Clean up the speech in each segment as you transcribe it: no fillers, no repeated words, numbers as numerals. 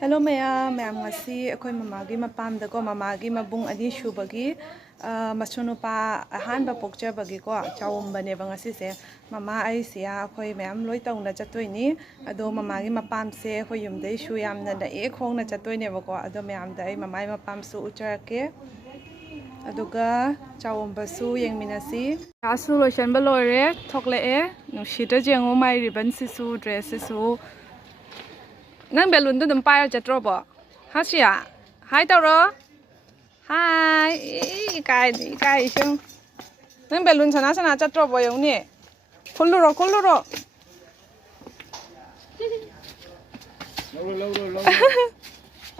Hello ma'am ngasi akhoi mamagi mapamda ko mamagi mabung ani shubagi masunupa ahanba pokjabagi ko chawumbane ba ngasi se mama ai sia akhoi ma'am loi tauna chatoini ado mamagi mapam se akhoi yumdai shu yamna da e khongna chatoine ba ko ado ma'am da ai mamai mapam su ucharake aduga chawumba su yengminasi asu lotion ba lore thokle e nushita jengo mai ribbon sisu dress sisu nang balloon tu dum payo chatro bo hasia hai taro hai kai shung nang balloon sana chatro bo yong ni khullu ro lo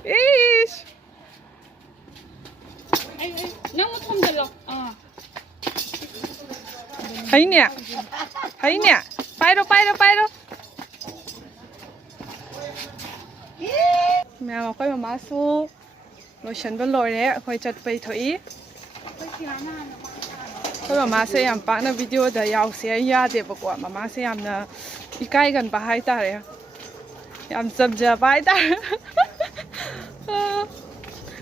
ish nang mo thom dalo hai nya pai ro mẹ mà khơi mà su lotion bên lồi đấy khơi chặt bay thổi khơi mà sẽ làm bạn là video để giàu sẽ ra để bọc quả mà sẽ làm là cái gần bài ta đấy làm chậm chậm bài ta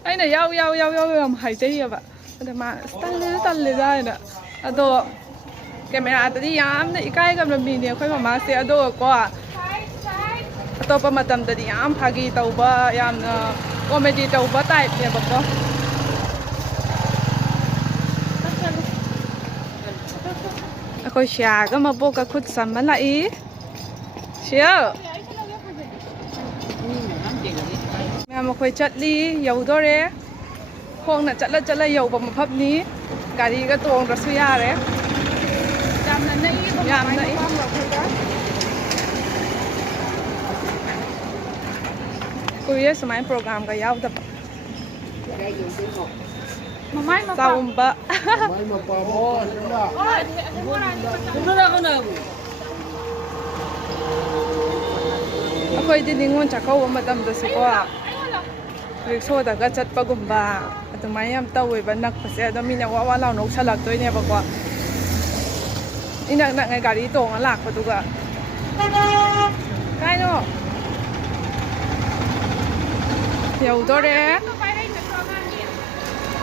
anh này giàu làm hay chơi vậy mà tăng lên ra nè đó camera tadi yam na ikai gam lam ni khoi mama se ado ko topa matam tadi yam phagi tauba yam na comedy tauba type ne bako akhoi sha ga ma bo ka khut sam ma lai sia mẹ khoi chatli yau dore khong na chatla yau ba ma phap ni gari ga tong ra su ya re yam nai kuya sumai program ka yaw da mamai ma saumba Mai ma pa mo akhoi di ningon chakau matam da su ko rickshaw da ga chat pagumba atumai yam tawi ba nak pase da mina wa law nok salak toi ne ba ko inak ngai gari tong a lak pa tu ga kai no yau dore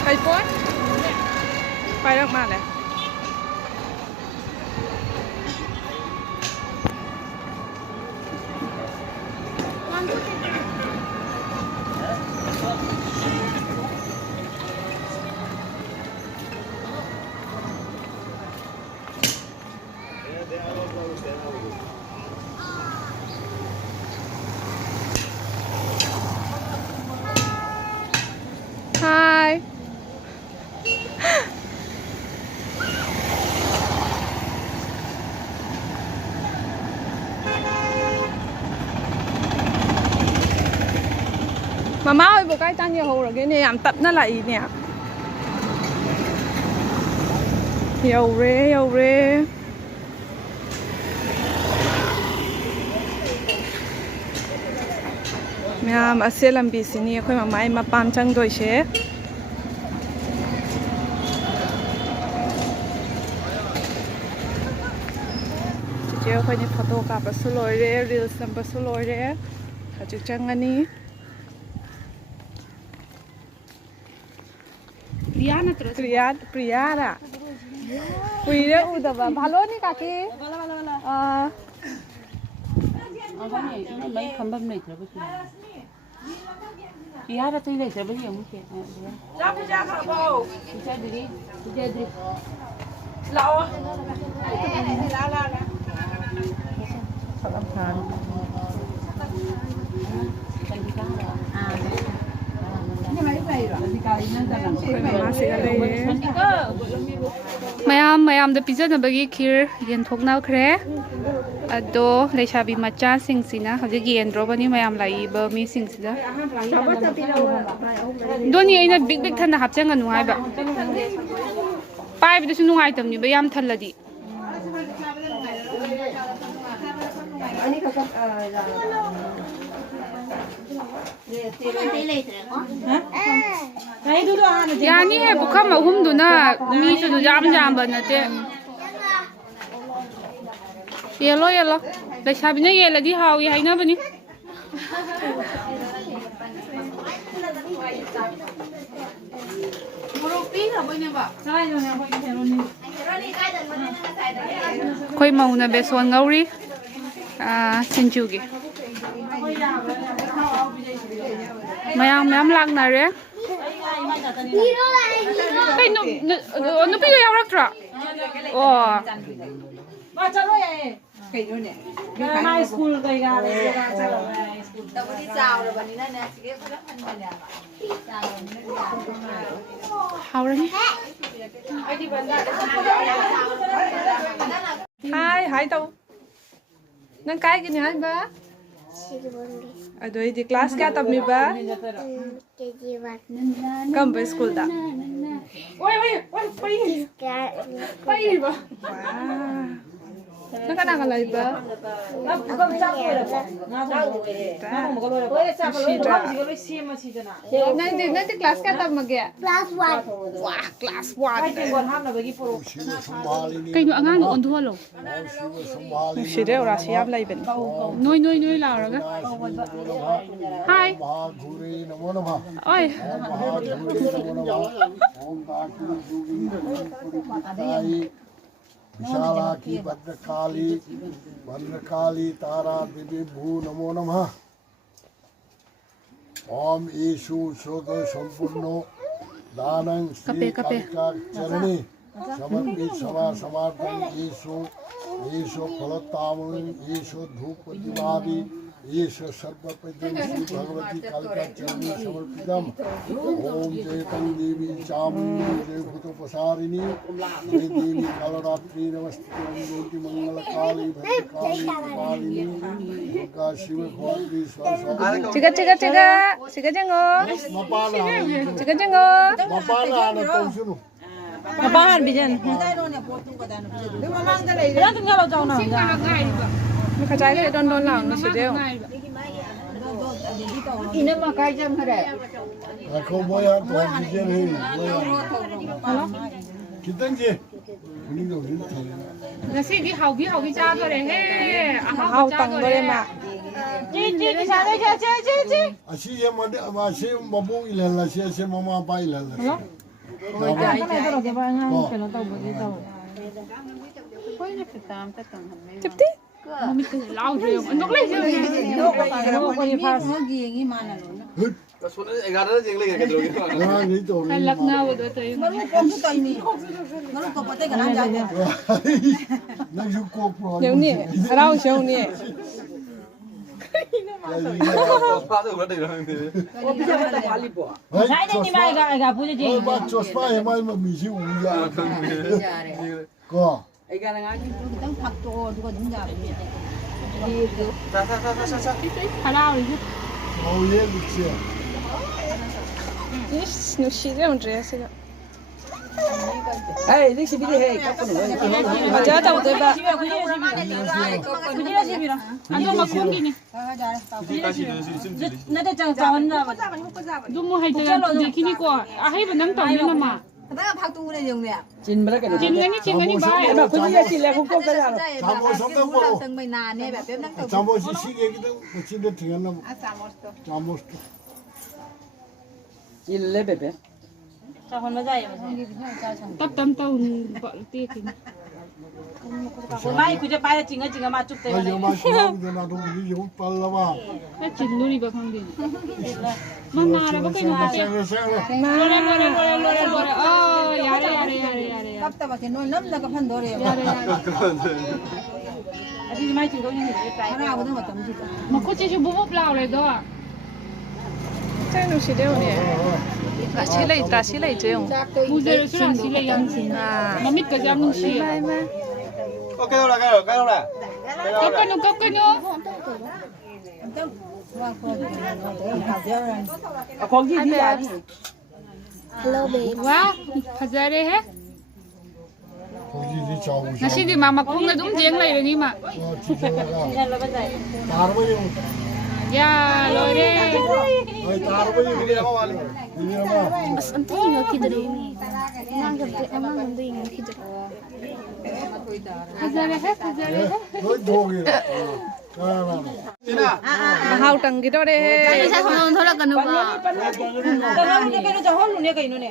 kai pon pai rak ma le Hi. Mama ơi, bộ cái tan nhiều hồ rồi cái này làm tận nó lại nè. Nhiều re. Mẹ mà xe làm bị xin nhỉ, khơi mà mai mà pam chăng đôi xe. Chiều khơi như photo cả bớt số lôi re, reels làm bớt số lôi re, hạt chữ chăng anh đi. Priya ra. Priya udah ba, balo ni kaki. mấy phẩm bâm này rồi bác chị ra tôi đây sẽ bây giờ muốn chị Ra khabo. đi Lâu. mayam da pizza na bagi khir yen thokna khre ado lechabi macha sing sina hoje yen drobani mayam lai ba mi sing sida doni aina big thana hapchang anu hai ba pai bi su nungai tam ni ba yam thaladi ani ka yani he bukham ahum duna mi su du jam banate yelo le sabina yela di hawi haina bani khơi màu là bé xuân ngấu xin chú kì mayam lang na re cái nó bị cái rắc ra oh High school kay gari. hao đấy Hi tao. Nang kai gini hai ba? Aduh di kelas kya tab mi ba? Kam ba school da? Wah. Nang kana kalay ba? Nanti kelas kya tab magya? Class 1. Wah, class 1. Siwa Somali cái ngựa ngang on thua luôn Siwa Somali Shire ora siap lai ben. nuôi lao rồi hai Mahaguri Namo Namah ôi Mahaguri Namo Namah Om Kaki Dugi Vishala Ki Bhadrakali Tara Devi Bhu Namo Namah Om Ishu Shoda Sampurno Danang Sri Kalika Charani Samarpi Samartan Ishu Phalatamun Ishu Dhupadivari Ishu Sarvapajam Sri Bhagavati Kalika Charani Samarpitam Om Jaitam Devi Chamundi Jai Bhutapasarini Jai Devi Kalaratri Namaste Om Jyoti Mangala Kali Bhadrakali Kumarini Durga Shiva Khwatri Swaswati Siga jengok. Siga jengok. Mapana na tausunu Mabahan bijan. Yan tinggal lo jauh na. Makacay ka don lang na shire. Ina makai jam kare. Ako boya to bijen he boya kitan je kuning do rin thai ngasi đi hầu cha thôi đấy he Hao tang dore ma. Cici kisah deh cici. asi ye made amase mabu ilalla se mama pa ilalla Kan itu loh coba ngang kalau tahu begitu. Tipti. mami cứ lao rồi nó lấy rồi Kau ni pas. na ni to hay lắc ngao rồi tới na ju ko pro Yung ni. Arao siya ni. Saya ni mai agak punya je. ba chospa he mai ma mi si u ya ko halal rồi chứ au ye lucia Ish, no shire un dress. Hey, this is video hey. Maja tao de ba. anh mà cũng đi nè Nanti jangan lah. đúng mua hay chơi đi khi đi qua hay vẫn đang tàu nên mà Chin bala ka. chín cái ní bài Ba ko ni si le ko ko ka ya. jambo si si ge ki to chin de thian na jambo Chin le bebe. Jangan macam ya. tấp tấm tàu vợ tia kìa Mai kuja payah cinga macuk teh. yo ma shi de na do ni yo palla ba nó chín luôn đi vào không đi mà là có cái nào kìa sang sang lore yare Adik mai cinga ni try. mà có chơi búp búp lao này đó Chay no shire ni. Ta silay jeng. bây giờ sudah xí lấy ăn xin mà mít cái giam xí Mai ma. Ok đâu là cái đâu là cốc cái nó Ko gi di ya di. wow thật ra đây hết ko ji di chau nó xin thì mà cũng là đúng giếng này rồi đi mà chi ga Jangan lepas saya. tar ba yo ya rồi đi ai tar ba yo ni ma wali ni ma thật ra đây hết thôi đồ kìa 진아. mahau tang gitu deh Saya kalau tolak kan lupa. Kalau ni kan dah hol ni kan ini.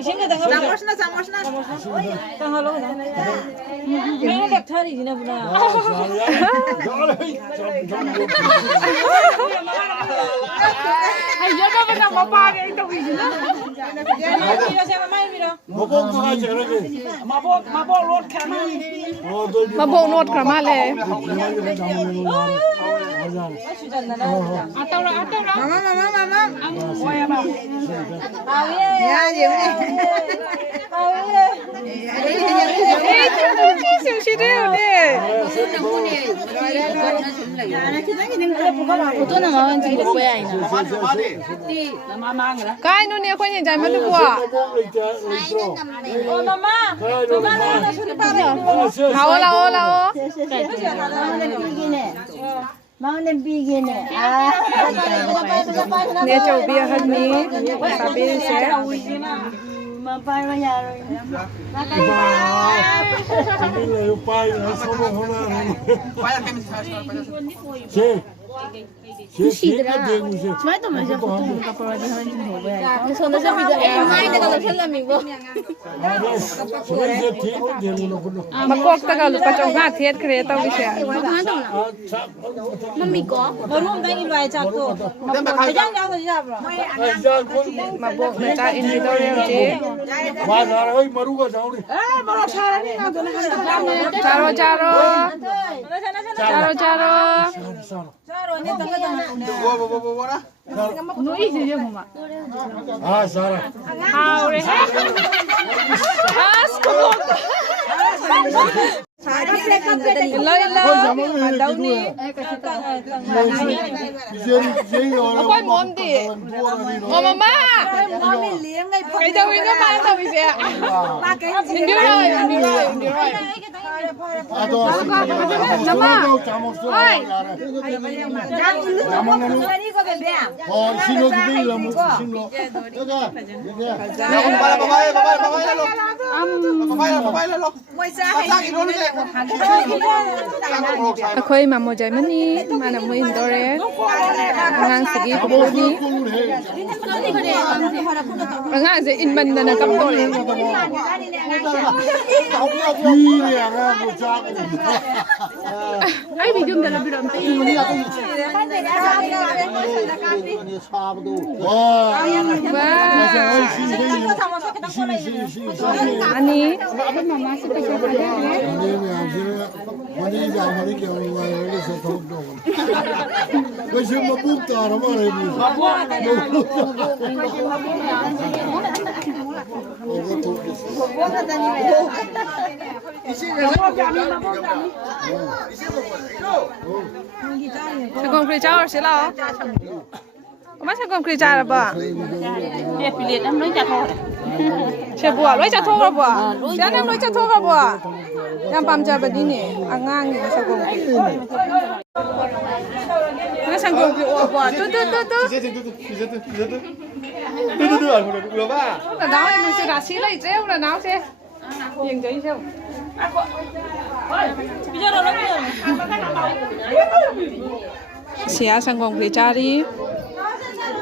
Sini dah hol dah. Ini dah thari ni pula. Ayo ka ba nang mapare ito video? Mira siapa main mira. Mabok rถแค่นี้ มาโบกโนดกระมาเลย Atau lah. siêu siêu điêu đi Foto na mau nanti buku ya ini. cái nó nè khoan nhìn trái mất được quá Oh mama. lao nè châu bia hơn mí và bia sẽ Cuma itu masih foto muka pernah di hari ini buku ya. Soalnya saya video main dengan film minggu. mà cột ta cả lúc trong ngã thiết kể tao bị sẽ Mami ko. Baru dah ini luar jatuh. Jangan jauh saja bro. mà bộ người ta in video đều chứ charo Baru ni tengah. 뭐 나? No easy je mama. Sarah. Haure. mà đâu đi coi mồm đi mama cái đâu nó mà tao bị sẽ mình biết rồi Ako'y mamojay man ni manamo indore ngang sige pupudi nga se inman na nakaptore Ay video na lang biram tayo. ani Mama si pa siya Sagong Kricha sila Oma sagong Kricha ba Dia pilih dah noi jatuh. Siya buwa loi cha thoga buwa siya nam loi cha thoga buwa yang pam cha ba di ni angang ni sagong Nga sagong ki o buwa tu 두두두 안 그래 그거 봐. là đó mình sẽ đặt xí lấy treo là nó sẽ nhìn thấy sao xía sang gong Kricha đi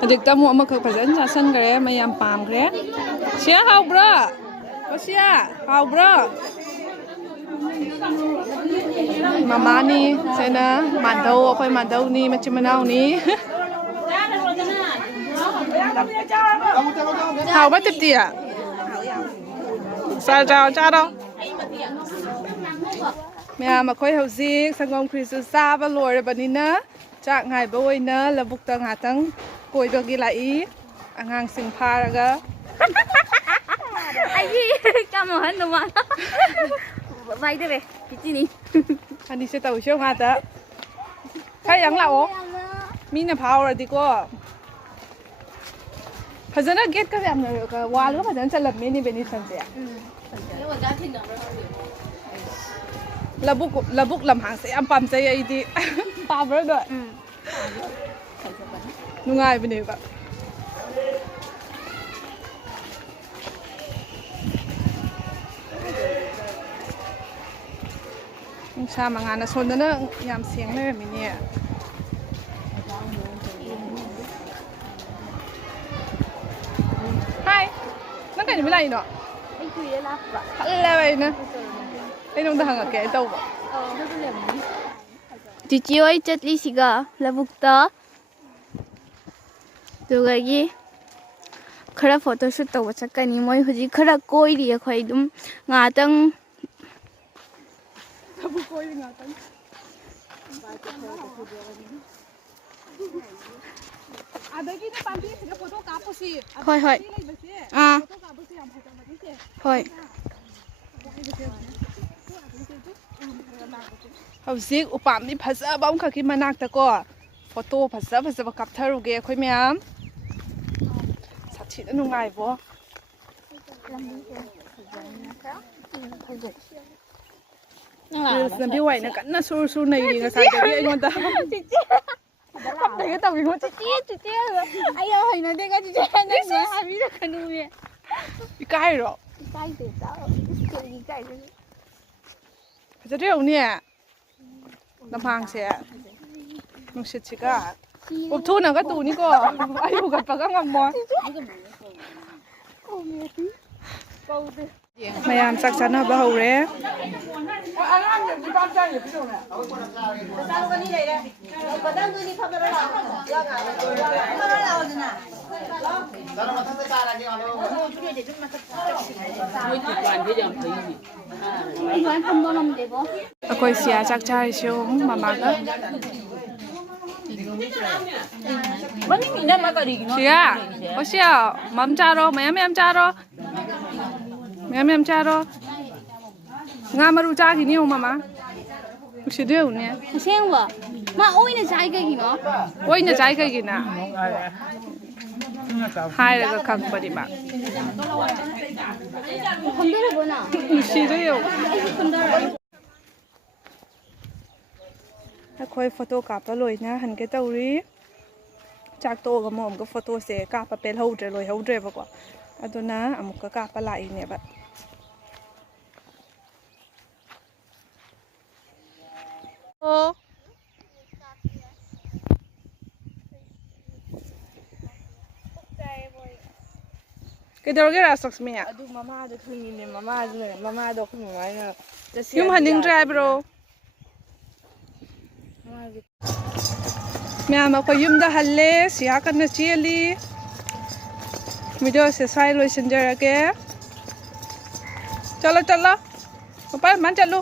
Adik ta mua mà cực phải dẫn ra sân cái mà yam pam cái xía hao bro có xía hao bro mama ni sẽ na màn đầu phải màn đầu ni mà chim nào ni hao bắt tiếp tỉa sao chào cha đâu mẹ mà khơi hậu gì sang gong Kricha xa và lùi rồi bên nè chắc ngày bôi nè là bục tầng hạ tầng cối bagi lại angang sing paraga Ay, kamu kan rumah. Baik deh, ini. anh đi sẽ tàu siêu ngạt đó khai yang lão mình là phao rồi đi cô phải dân get cái em này cái hoa lúc phải dân sẽ lập mình đi bên đi sân sẽ là bục làm hàng sẽ ăn pam sẽ ấy đi pam rồi đấy nung ai bên này vậy ꯅꯨꯡꯁꯥ ꯃꯉꯥꯜꯅ ꯁꯣꯝꯗꯅ ꯌꯥꯝ ꯁꯦꯡ ꯂꯩꯔꯝꯃꯤꯅꯦ ꯍꯥꯏ ꯅꯪ ꯀꯩꯅꯣ ꯂꯥꯛꯏꯅꯣ ꯑꯩ ꯀꯨꯏꯔꯦ ꯂꯥꯛꯄ ꯍꯜꯂꯦꯕ ꯑꯩ ꯅꯉꯣꯟꯗ ꯍꯪꯉꯛꯀꯦ ꯑꯩ ꯇꯧꯕ ꯆꯤꯆꯤ ꯍꯣꯏ ꯆꯠꯂꯤꯁꯤꯒ ꯂꯧꯕꯨꯛꯇ ꯑꯗꯨꯒꯒꯤ ꯈꯔ ꯐꯣꯇꯣ ꯁꯨꯠ ꯇꯧꯕ ꯆꯠꯀꯅꯤ ꯃꯣꯏ ꯍꯧꯖꯤꯛ ꯈꯔ ꯀꯣꯏꯔꯤ ꯑꯩꯈꯣꯏ ꯑꯗꯨꯝ ꯉꯥꯛꯇꯪ ꯑꯗꯒꯤꯅꯦ ꯄꯥꯝꯕꯤꯁꯤꯗ ꯐꯣꯇꯣ ꯀꯥꯞꯄꯨꯁꯤ ꯍꯣꯏ ꯍꯣꯏ ꯑꯥ ꯍꯣꯏ ꯍꯧꯖꯤꯛ ꯎꯄꯥꯝꯕꯤ ꯐꯖꯕ ꯑꯃꯈꯛꯀꯤ ꯃꯅꯥꯛꯇꯀꯣ ꯐꯣꯇꯣ ꯐꯖ ꯐꯖꯕ ꯀꯥꯞꯊꯔꯨꯒꯦ ꯑꯩꯈꯣꯏ ꯃꯌꯥꯝ ꯁꯥꯊꯤꯅ ꯅꯨꯡꯉꯥꯏꯕꯣ ꯔꯤꯜꯁ ꯅꯝꯕꯤ ꯋꯥꯏꯅ ꯀꯟꯅ ꯁꯨꯔ ꯁꯨꯔ ꯅꯩꯔꯤ ꯉꯁꯥꯏꯗꯒꯤ ꯑꯩꯉꯣꯟꯗ ꯀꯞꯇꯒ ꯇꯧꯏꯉꯣ ꯆꯤꯆꯦ ꯑꯩ ꯌꯥꯝ ꯍꯩꯅꯗꯦꯒ ꯆꯤꯆꯦ ꯅꯪ ꯍꯥꯏꯕꯤꯔꯛꯀꯅꯨꯃꯦ ꯏꯀꯥꯏꯔꯣ ꯏꯀꯥꯏꯗꯦ ꯏꯀꯥꯏꯗꯦ ꯐꯖꯗ꯭ꯔ ꯌꯦꯡꯉꯨꯅꯦ ꯂꯝꯍꯥꯡꯁꯦ ꯅꯨꯡꯁꯤꯠꯁꯤꯒ ꯎꯞꯊꯨꯅꯒ ꯇꯨꯅꯤꯀꯣ ꯑꯩ ꯍꯨꯒꯠꯄꯒ ꯉꯝꯃꯣꯏ ꯃꯌꯥꯝ ꯆꯥꯛ ꯆꯥꯅꯕ ꯍꯧꯔꯦ ꯑꯩꯈꯣꯏ ꯁꯤꯌꯥ ꯆꯥꯛ ꯆꯥꯔꯤꯁꯤ ꯃꯃꯥꯒ ꯁꯤꯌꯥ ꯑꯣ ꯁꯤꯌꯥ ꯃꯝ ꯆꯥꯔꯣ ꯃꯌꯥꯝ ꯃꯌꯥꯝ ꯆꯥꯔꯣ ꯃꯌꯥꯝ ꯃꯌꯥꯝ ꯆꯥꯔꯣ ꯉꯥ ꯃꯔꯨ ꯆꯥꯈꯤꯅꯤ ꯌꯦꯡꯉꯨ ꯃꯃꯥ ꯅꯨꯡꯁꯤꯗ꯭ꯔ ꯌꯦꯡꯉꯨꯅꯦ ꯑꯁꯦꯡꯕ ꯃꯥ ꯑꯣꯏꯅ ꯆꯥꯏ ꯀꯩꯒꯤꯅꯣ ꯑꯣꯏꯅ ꯆꯥꯏ ꯀꯩꯒꯤꯅ ꯍꯥꯏꯔꯒ ꯈꯪꯕꯅꯤ ꯃꯥ ꯈꯪꯗꯔꯕꯣ ꯅꯪ ꯅꯨꯡꯁꯤꯗ꯭ꯔ ꯌꯦꯡꯉꯨ ꯑꯩꯈꯣꯏ ꯐꯣꯇꯣ ꯀꯥꯞꯄ ꯂꯣꯏꯅ ꯍꯟꯒꯦ ꯇꯧꯔꯤ ꯆꯥꯛ ꯇꯣꯛꯑꯒ ꯑꯃꯨꯛꯀ ꯐꯣꯇꯣꯁꯦ ꯀꯥꯞꯄ ꯄꯦꯜꯍꯧꯗ꯭ꯔꯦ ꯂꯣꯏꯍꯧꯗ꯭ꯔꯦꯕꯀꯣ ꯑꯗꯨꯅ ꯑꯃꯨꯛꯀ ꯀꯥꯞꯄ ꯂꯥꯛꯏꯅꯦꯕ ꯑꯣ ꯀꯩꯗꯧꯔꯒꯦ ꯔꯥꯖꯂꯛꯁꯃꯤ ꯑꯗꯨ ꯃꯃꯥꯗꯣ ꯊꯨꯡꯉꯤꯅꯦ ꯃꯃꯥꯗꯣ ꯑꯩꯈꯣꯏ ꯃꯃꯥꯅ ꯌꯨꯝ ꯍꯟꯅꯤꯡꯗ꯭ꯔꯦ ꯍꯥꯏꯕ꯭ꯔꯣ ꯃꯌꯥꯝ ꯑꯩꯈꯣꯏ ꯌꯨꯝꯗ ꯍꯜꯂꯦ ꯁꯤꯌꯥ ꯀꯟꯅ ꯆꯦꯜꯂꯤ ꯚꯤꯗꯤꯑꯣꯁꯦ ꯁ꯭ꯋꯥꯏ ꯂꯣꯏꯁꯤꯟꯖꯔꯒꯦ ꯆꯠꯂꯣ ꯆꯠꯂꯣ ꯃꯄꯥꯟ ꯆꯠꯂꯨ